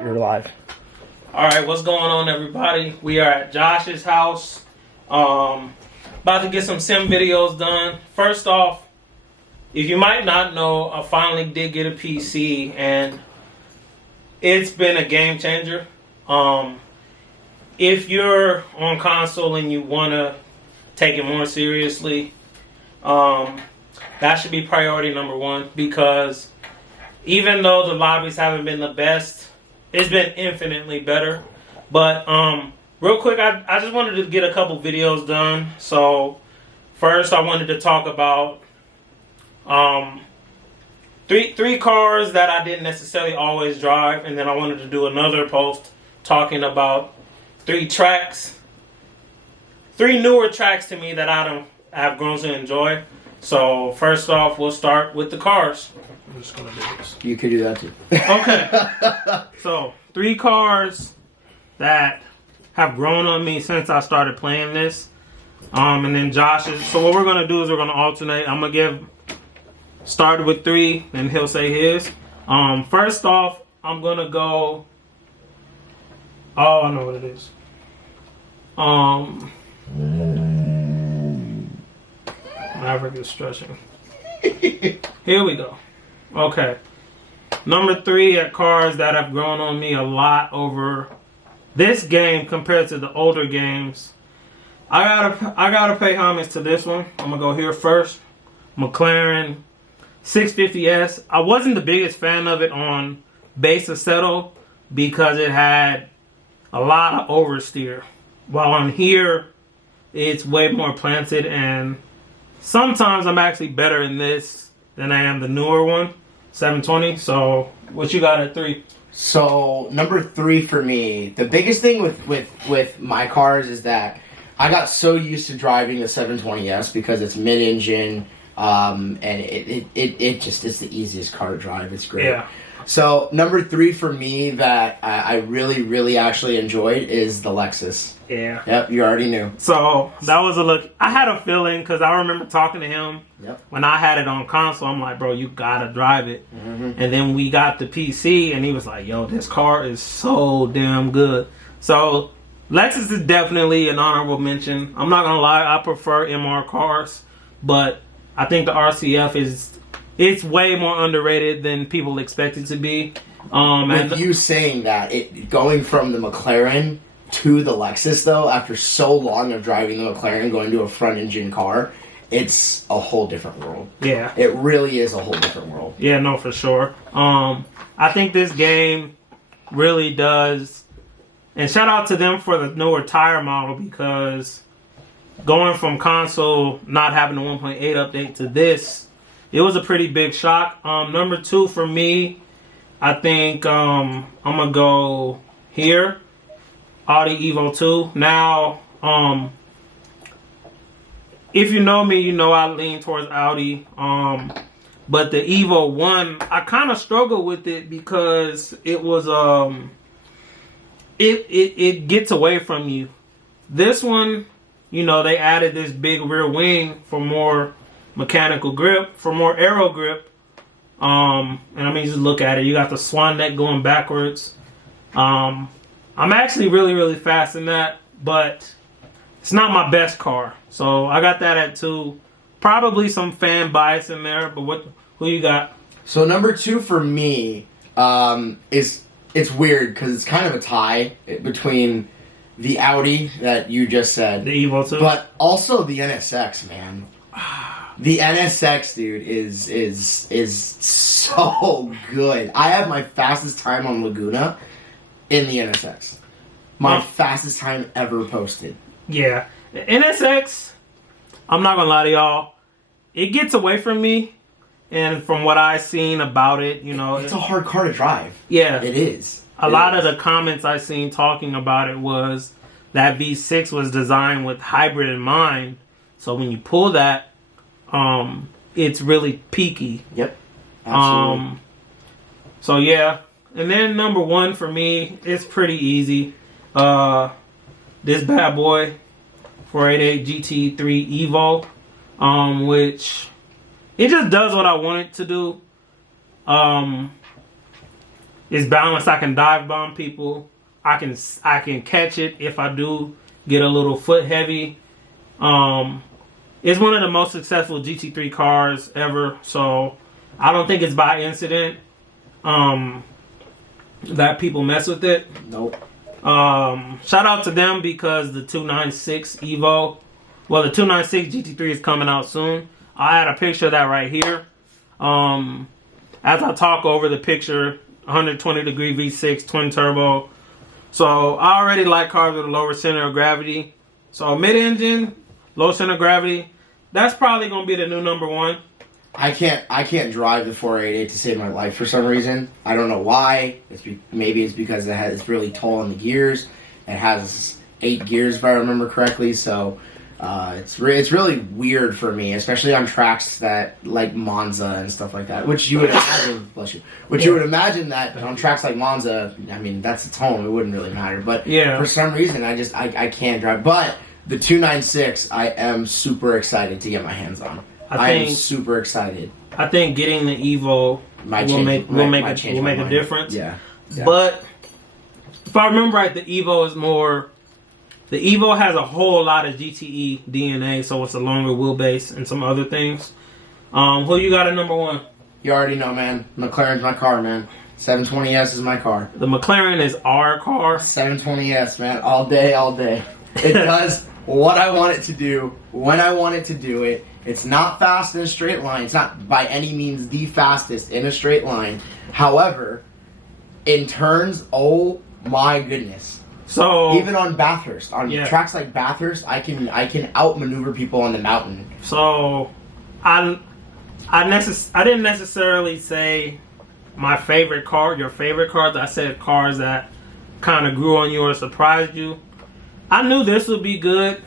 You're live. Alright, what's going on, everybody? We are at Josh's house. About to get some sim videos done. First off, if you might not know, I finally did get a PC and it's been a game changer. If you're on console and you want to take it more seriously, that should be priority number one, because even though the lobbies haven't been the best, it's been infinitely better. But real quick, I just wanted to get a couple videos done. So first I wanted to talk about three cars that I didn't necessarily always drive, and then I wanted to do another post talking about three newer tracks to me that I have grown to enjoy. So first off, we'll start with the cars. I'm just gonna do this. You could do that too. Okay. So 3 cars that have grown on me since I started playing this. And then Josh's. So what we're gonna do is we're gonna alternate. I'm gonna started with 3, and he'll say his. First off, I'm gonna go. Oh, I know what it is. Maverick is stretching. Here we go. Okay. Number 3 at cars that have grown on me a lot over this game compared to the older games. I gotta pay homage to this one. I'm gonna go here first. McLaren 650S. I wasn't the biggest fan of it on base Assetto because it had a lot of oversteer. While on here, it's way more planted, and sometimes I'm actually better in this than I am the newer one, 720. So what you got at 3? So number 3 for me, the biggest thing with my cars is that I got so used to driving the 720S because it's mid-engine, and it just is the easiest car to drive. It's great. Yeah. So number 3 for me that I really actually enjoyed is the Lexus. Yeah. Yep, you already knew. So that was a look. I had a feeling because I remember talking to him when I had it on console. I'm like, bro, you gotta drive it. Mm-hmm. And then we got the PC, and he was like, yo, this car is so damn good. So Lexus is definitely an honorable mention. I'm not gonna lie, I prefer MR cars, but I think the RCF it's way more underrated than people expect it to be. With you saying that, going from the McLaren to the Lexus, though, after so long of driving the McLaren, going to a front-engine car, it's a whole different world. Yeah. It really is a whole different world. Yeah, no, for sure. I think this game really does, and shout out to them for the newer tire model, because going from console, not having the 1.8 update to this, it was a pretty big shock. Number 2 for me, I think I'm going to go here. Audi Evo 2. Now, if you know me, you know I lean towards Audi. But the Evo 1, I kind of struggle with it because it was it gets away from you. This one, you know, they added this big rear wing for more mechanical grip, for more aero grip. And I mean, just look at it. You got the swan neck going backwards. I'm actually really fast in that, but it's not my best car. So I got that at 2. Probably some fan bias in there, but who you got? So number 2 for me is, it's weird because it's kind of a tie between the Audi that you just said, the Evo 2, but also the NSX, man. The NSX, dude, is so good. I have my fastest time on Laguna in the NSX. My fastest time ever posted. Yeah. The NSX, I'm not gonna lie to y'all, it gets away from me. And from what I've seen about it, you know, it's a hard car to drive. Yeah. It is. A lot of the comments I seen talking about it was that V6 was designed with hybrid in mind. So when you pull that, it's really peaky. Yep. Absolutely. So yeah. And then number 1 for me, it's pretty easy. This bad boy, 488 GT3 Evo, which it just does what I want it to do. It's balanced. I can dive bomb people. I can catch it if I do get a little foot heavy. It's one of the most successful GT3 cars ever. So I don't think it's by incident that people mess with it. Nope. Shout out to them because the 296 Evo, well, the 296 GT3 is coming out soon. I had a picture of that right here. As I talk over the picture, 120 degree V6 twin turbo. So I already like cars with a lower center of gravity. So mid-engine, low center of gravity. That's probably gonna be the new number one. I can't drive the 488 to save my life for some reason. I don't know why. Maybe it's because it's really tall in the gears. It has 8 gears if I remember correctly. So it's really weird for me, especially on tracks that like Monza and stuff like that. Which you would imagine, bless you. Which you would imagine that on tracks like Monza, I mean that's its home. It wouldn't really matter. But for some reason, I can't drive. But the 296, I am super excited to get my hands on. I am super excited. I think getting the Evo will make a difference. Yeah. But if I remember right, the Evo is more. The Evo has a whole lot of GTE DNA, so it's a longer wheelbase and some other things. Who you got at number one? You already know, man. McLaren's my car, man. 720S is my car. The McLaren is our car. 720S, man. All day, all day. It does what I want it to do, when I want it to do it. It's not fast in a straight line. It's not by any means the fastest in a straight line. However, in turns, oh my goodness. So even on Bathurst, on tracks like Bathurst, I can outmaneuver people on the mountain. So I didn't necessarily say my favorite car, your favorite car. I said cars that kind of grew on you or surprised you. I knew this would be good.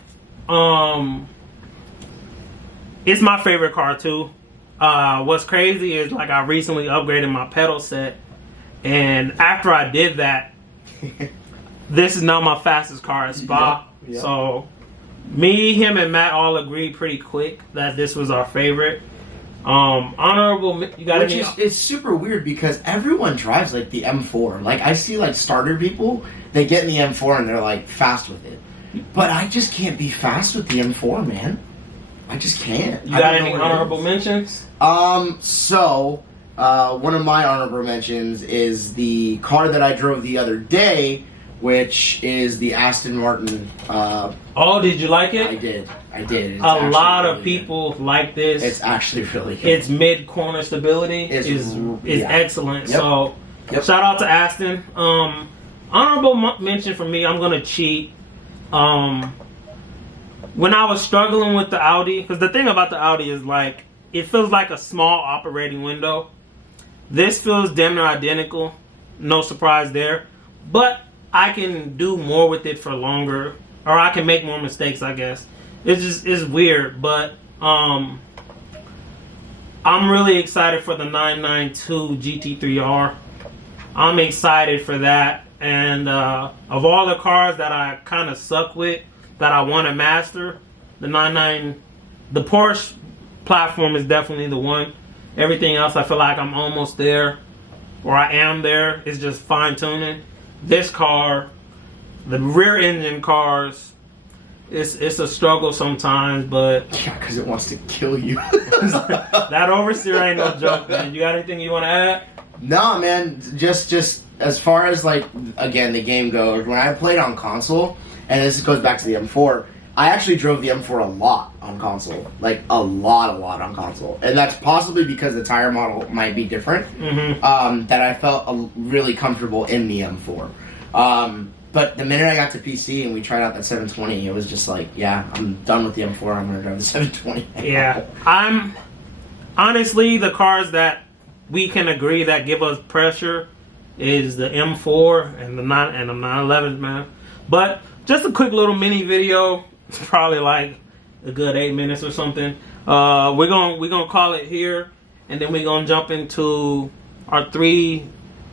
It's my favorite car too. What's crazy is like I recently upgraded my pedal set, and after I did that, this is now my fastest car at Spa. Yep. So me, him, and Matt all agreed pretty quick that this was our favorite. Honorable, you got any? It's super weird because everyone drives like the M4. Like I see like starter people, they get in the M4 and they're like fast with it. But I just can't be fast with the M4, man. I just can't. You got any honorable mentions? So one of my honorable mentions is the car that I drove the other day, which is the Aston Martin. Oh, did you like it? I did. It's a lot of people like this. It's actually really good. Its mid-corner stability is excellent. Yep. So shout out to Aston. Honorable mention for me, I'm going to cheat. When I was struggling with the Audi, because the thing about the Audi is like, it feels like a small operating window. This feels damn near identical. No surprise there. But I can do more with it for longer, or I can make more mistakes, I guess. It's weird, but I'm really excited for the 992 GT3R. I'm excited for that, and of all the cars that I kind of suck with, that I want to master, the Porsche platform is definitely the one. Everything else, I feel like I'm almost there, or I am there. It's just fine tuning. This car, the rear engine cars, it's a struggle sometimes, but yeah, because it wants to kill you. That oversteer ain't no joke, man. You got anything you want to add? No, man. Just as far as like again the game goes, when I played on console, and this goes back to the M4, I actually drove the M4 a lot on console, like a lot on console, and that's possibly because the tire model might be different. Mm-hmm. That I felt really comfortable in the M4. But the minute I got to PC and we tried out that 720, it was just like, yeah, I'm done with the M4. I'm gonna drive the 720. Yeah, I'm honestly the cars that we can agree that give us pressure is the M4 and the 911s, man. But just a quick little mini video. It's probably like a good 8 minutes or something. We're gonna call it here, and then we're gonna jump into our 3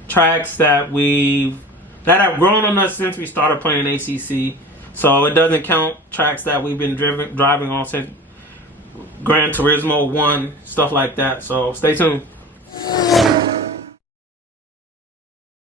tracks that have grown on us since we started playing ACC. So it doesn't count tracks that we've been driving on since Gran Turismo 1, stuff like that. So stay tuned.